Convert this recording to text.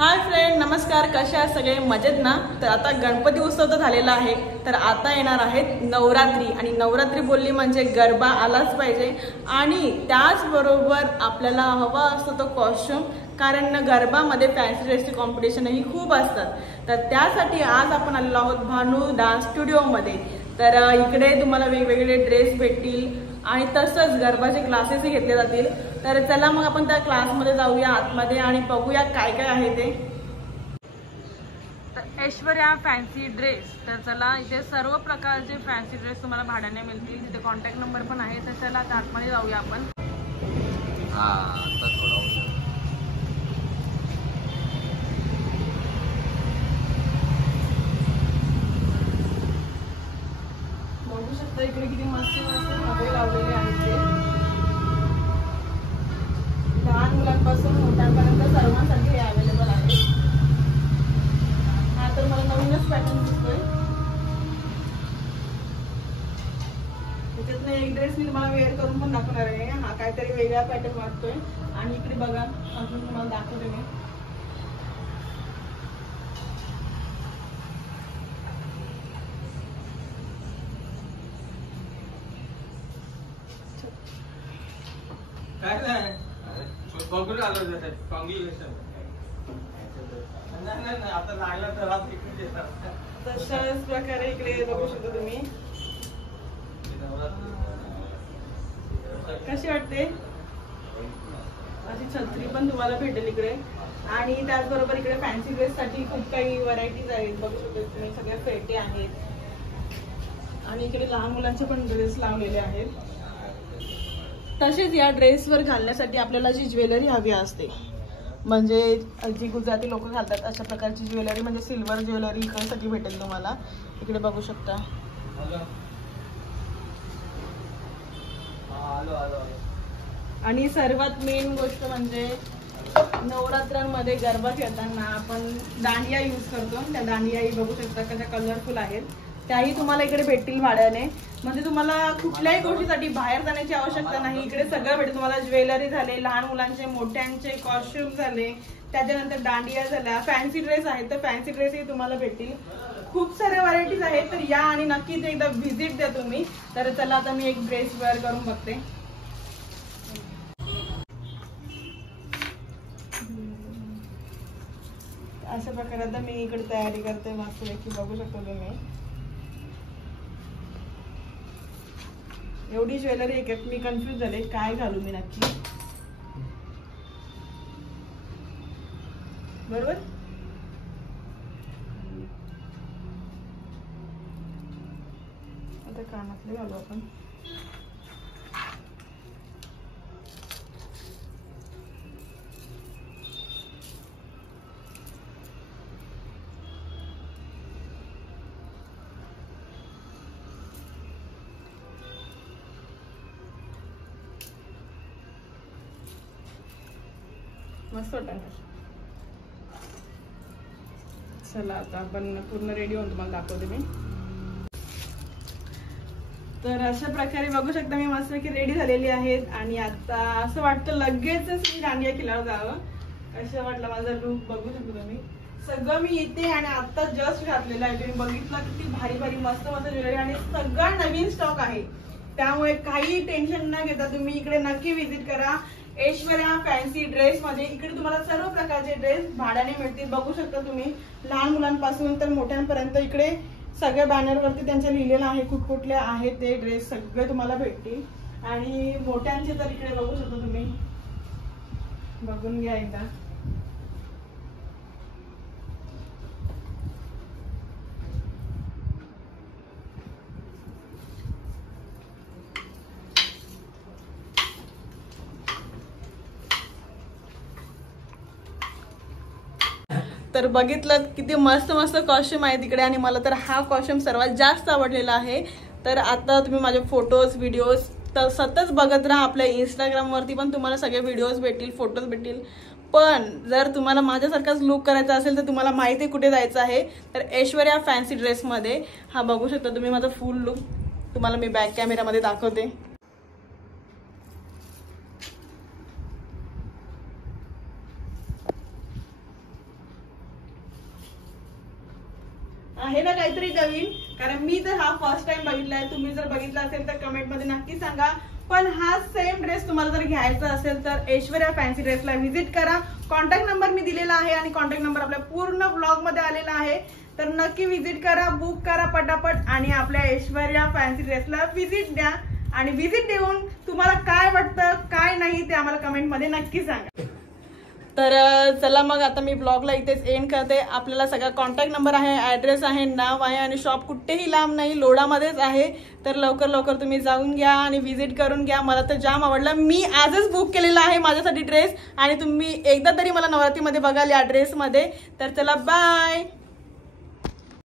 Hi friend, नमस्कार. कशा आहात सगळे? मजेत ना? तर आता गणपती उत्सव तर झालेला आहे, तर आता येणार आहेत नवरात्री. आणि नवरात्री बोलली म्हणजे गरबा आलाच पाहिजे. आणि त्याचबरोबर आपल्याला हवा असतो तो कॉस्ट्युम, कारण गरबामध्ये फॅन्सी ड्रेसची कॉम्पिटिशनही खूप असतात. तर त्यासाठी आज आपण आलेलो आहोत भानू डान्स स्टुडिओमध्ये. तर इकडे तुम्हाला वेगवेगळे ड्रेस भेटतील आणि तसंच गरबाचे क्लासेसही घेतले जातील. तर चला मग आपण त्या क्लासमध्ये जाऊया आतमध्ये आणि बघूया काय काय आहे ते. तर ऐश्वर्या फॅन्सी ड्रेस. तर चला, इथे सर्व प्रकारचे फॅन्सी ड्रेस तुम्हाला भाड्याने मिळतील. तिथे कॉन्टॅक्ट नंबर पण आहे. तर चला आता आतमध्ये जाऊया आपण. बघू शकता इकडे किती मस्त मस्त हवे लावलेले आहेत ते. लहान मुलांपासून मोठ्यांपर्यंत सर्वांसाठी हे अवेलेबल आहे. हा तर मला नवीनच पॅटर्न दिसतोय. त्याच्यातनं एक ड्रेस मी तुम्हाला वेअर करून पण दाखवणार आहे. हा काहीतरी वेगळा पॅटर्न वाटतोय. आणि इकडे बघा, अजून तुम्हाला दाखवते मी. तशाच प्रकारे इकडे बघू शकता तुम्ही. कशी वाटते? अशी छत्री पण तुम्हाला भेटेल इकडे. आणि त्याचबरोबर इकडे फॅन्सी ड्रेस साठी खूप काही व्हरायटीज आहेत. बघू शकता तुम्ही, सगळ्या फेटे आहेत. आणि इकडे लहान मुलांचे पण ड्रेस लावलेले आहेत. तसेच या ड्रेसवर घालण्यासाठी आपल्याला जी ज्वेलरी हवी असते, म्हणजे जी गुजराती लोक घालतात अशा प्रकारची ज्वेलरी, म्हणजे सिल्वर ज्वेलरी इकडे सगळी भेटेल तुम्हाला. इकडे बघू शकता. आणि सर्वात मेन गोष्ट म्हणजे नवरात्रांमध्ये गरबा खेळताना आपण दांडिया यूज करतो. त्या दांडियाही बघू शकता कशा कलरफुल आहेत. त्याही तुम्हाला इकडे भेटतील भाड्याने. म्हणजे तुम्हाला कुठल्याही गोष्टीसाठी बाहेर जाण्याची आवश्यकता नाही. इकडे सगळं भेटेल तुम्हाला. ज्वेलरी झाले, लहान मुलांचे मोठ्यांचे कॉस्ट्युम झाले, त्याच्यानंतर दांडिया झाला, फॅन्सी ड्रेस आहेत तर फॅन्सी ड्रेसही तुम्हाला भेटतील. खूप साऱ्या व्हरायटीज आहेत. तर या आणि नक्कीच एकदा व्हिजिट द्या तुम्ही. तर चला आता मी एक ड्रेस वेअर करून बघते. अशा प्रकारे आता मी इकडे तयारी करते मस्तपैकी. बघू शकतो तुम्ही. एवढी ज्वेलरी आहे मी कन्फ्युज झाले काय घालू मी नक्की. बरोबर. आता कानातले घालू आपण. मस्त वाटतं. चला आता आपण पूर्ण रेडी होऊन तुम्हाला दाखवते मी. तर अशा प्रकारे बघू शकता मी मस्तपैकी रेडी झालेली आहेत. आणि आता असं वाटतं लगेचच मी दांडिया खेळायला जावं. कसं वाटलं माझा लुक बघू शकतो तुम्ही. सगळं मी इथे आणि आता जस्ट घातलेलं आहे. तुम्ही बघितलं किती भारी भारी मस्त मस्त ज्वेलरी आणि सगळं नवीन स्टॉक आहे. त्यामुळे काही टेन्शन न घेता तुम्ही इकडे नक्की व्हिजिट करा. ऐश्वर्या फॅन्सी ड्रेस मध्ये इकडे तुम्हाला सर्व प्रकारचे ड्रेस भाड्याने मिळतील. बघू शकता तुम्ही, लहान मुलांपासून तर मोठ्यांपर्यंत इकडे सगळ्या बॅनरवरती त्यांच्या लिहिलेलं आहे कुठले आहेत ते ड्रेस सगळे तुम्हाला भेटतील. आणि मोठ्यांचे तर इकडे बघू शकता तुम्ही. बघून घ्या एकदा. तर बघितलं किती मस्त मस्त कॉस्ट्युम आहे तिकडे. आणि मला तर हा कॉस्ट्युम सर्वात जास्त आवडलेला आहे. तर आता तुम्ही माझे फोटोज व्हिडिओज तर सतत बघत राहा. आपल्या इंस्टाग्रामवरती पण तुम्हाला सगळे व्हिडिओज भेटतील, फोटोज भेटतील. पण जर तुम्हाला माझ्यासारखाच लुक करायचा असेल तर तुम्हाला माहिती आहे कुठे जायचं आहे. तर ऐश्वर्या फॅन्सी ड्रेसमध्ये. हा बघू शकता तुम्ही माझा फुल लुक. तुम्हाला मी बॅक कॅमेरामध्ये दाखवते. आहे ना काहीतरी नवीन, कारण मी तर हा फर्स्ट टाइम बघितलाय. तुम्ही जर बघितला असेल तर कमेंट मध्ये नक्की सांगा. पण हा सेम ड्रेस तुम्हाला जर घ्यायचा असेल तर ऐश्वर्या फॅन्सी ड्रेसला व्हिजिट करा. कॉन्टॅक्ट नंबर मी दिलेला आहे आणि कॉन्टॅक्ट नंबर आपल्या पूर्ण ब्लॉग मध्ये आलेला आहे. तर नक्की व्हिजिट करा, बुक करा पटापट आणि आपल्या ऐश्वर्या फॅन्सी ड्रेसला व्हिजिट द्या. आणि व्हिजिट देऊन तुम्हाला काय वाटतं काय नाही ते आम्हाला कमेंट मध्ये नक्की सांगा. तर चला मग आता मी ब्लॉगला इथेच एंड करते. आपल्याला सगळा कॉन्टॅक्ट नंबर आहे, ॲड्रेस आहे, नाव आहे आणि शॉप कुठेही लांब नाही, लोढामध्येच आहे. तर लवकर लवकर तुम्ही जाऊन घ्या आणि व्हिजिट करून घ्या. मला तर जाम आवडलं. मी आजच बुक केलेला आहे माझ्यासाठी ड्रेस आणि तुम्ही एकदा तरी मला नवरात्रीमध्ये बघाल या ड्रेसमध्ये. तर चला बाय.